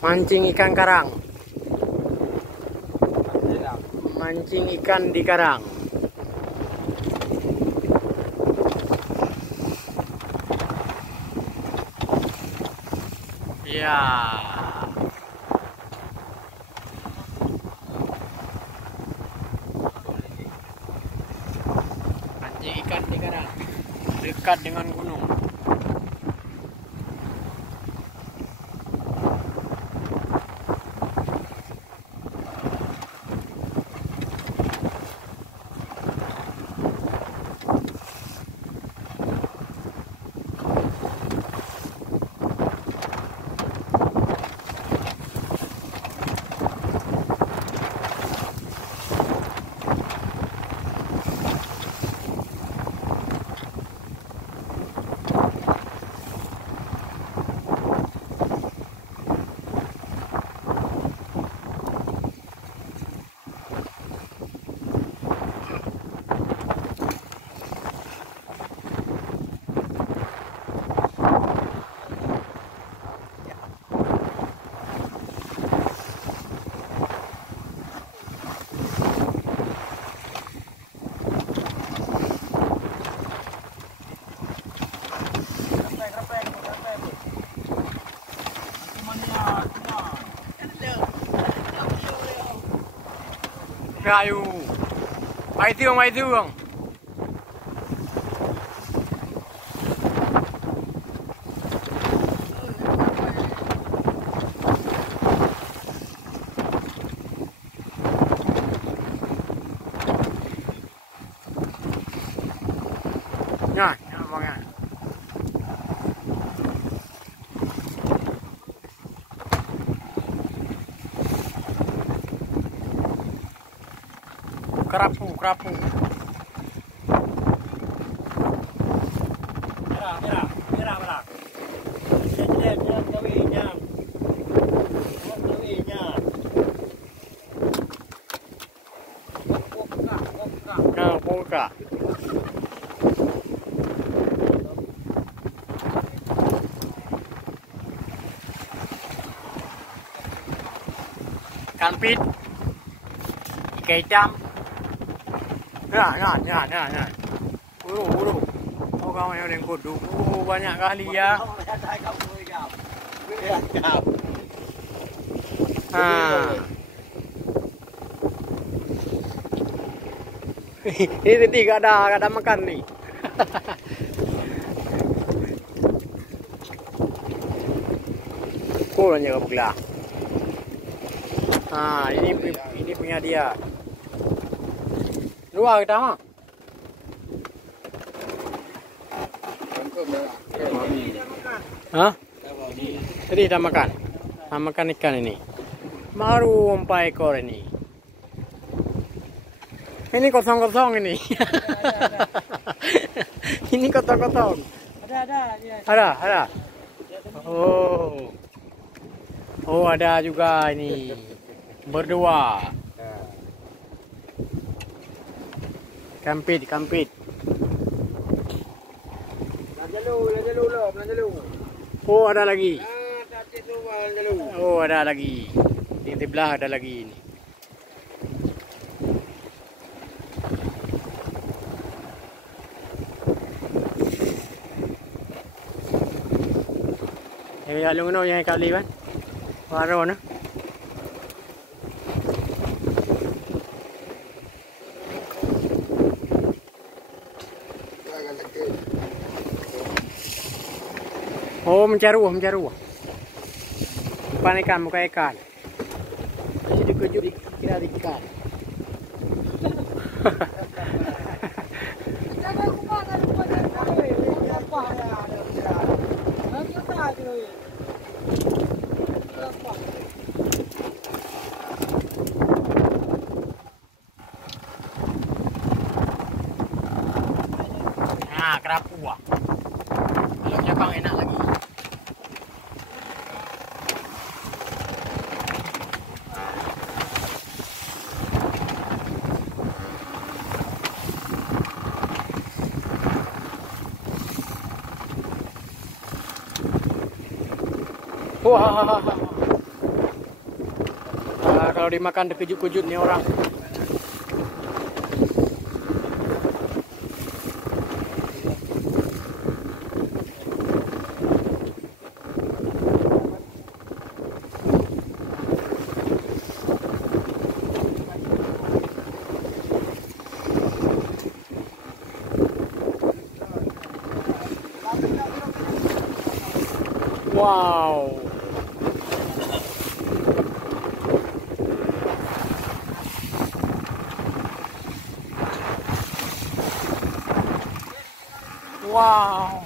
Mancing ikan karang. Mancing ikan di karang. Ya. Mancing ikan di karang. Dekat dengan gunung. Kayu. Mai thương. Nha, vâng ạ. Kerapu. Merah balak. Jangan kawinya. Poka. Ikan pit. Ikan hitam. Nah. Uru. Oh, kamu yang ada kudu. Banyak kali ya. Ini tadi gak ada makan nih. Kurang jaga belah. Ini punya dia. Luar kita mah. Hah? Tadi kita makan. Makan ikan ini. Baru 4 ekor ini. Ini kosong ini. Ini kosong. Ada. Oh, ada juga ini. Berdua. Kampit. Oh, ada lagi. Oh, ada lagi. Di sebelah ada lagi ini. Ya, lungo yang kali kan. Waro na. Oh, mencari. Bukan ikan, bukan ikan. Masih dikejut kira ikan. Nah, kerapu. Kalau cabang enak lagi. Wah, kalau dimakan terkejut-kejut nih orang. Wow. Wow.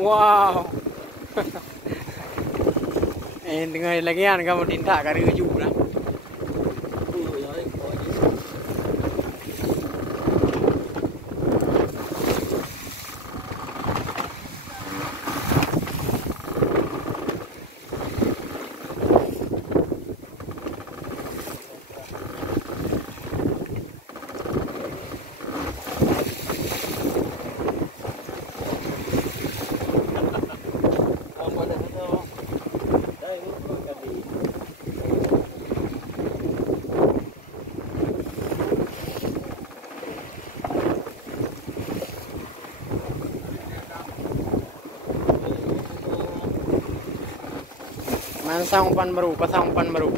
Wow. Tengah lagi kan kamu tindak kari keju lah. Pasang umpan baru, pasang umpan baru.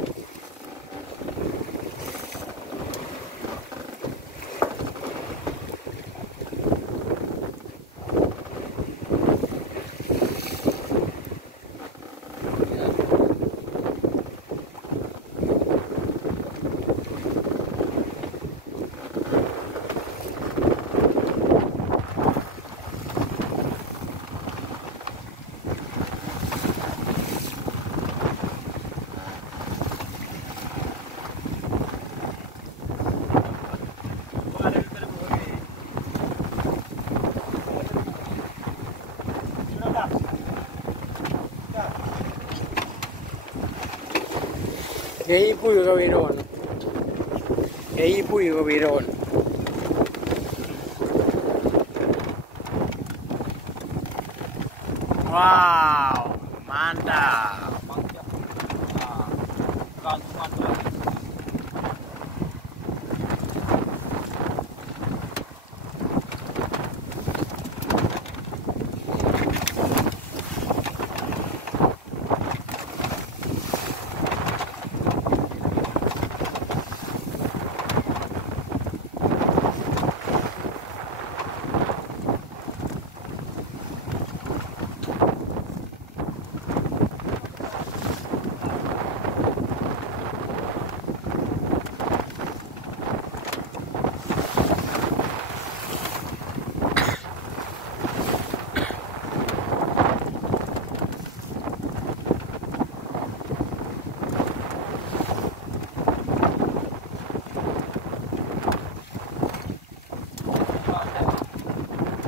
Cái pui của cái đồn, cái pui của cái đồn. Wow, mantap.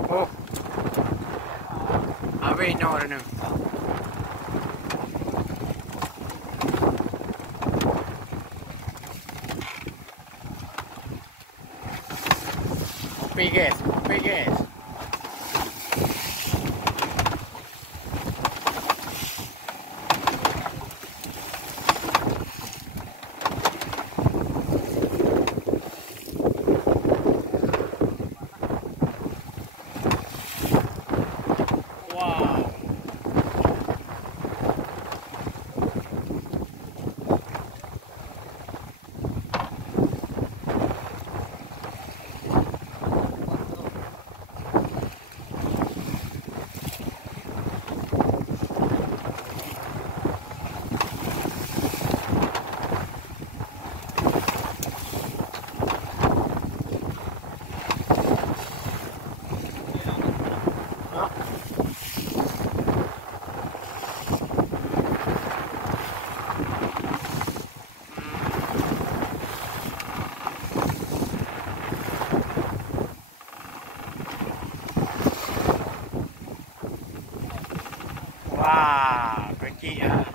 Oh, away now, no. Biggest. Wow. Wah, kecil ah.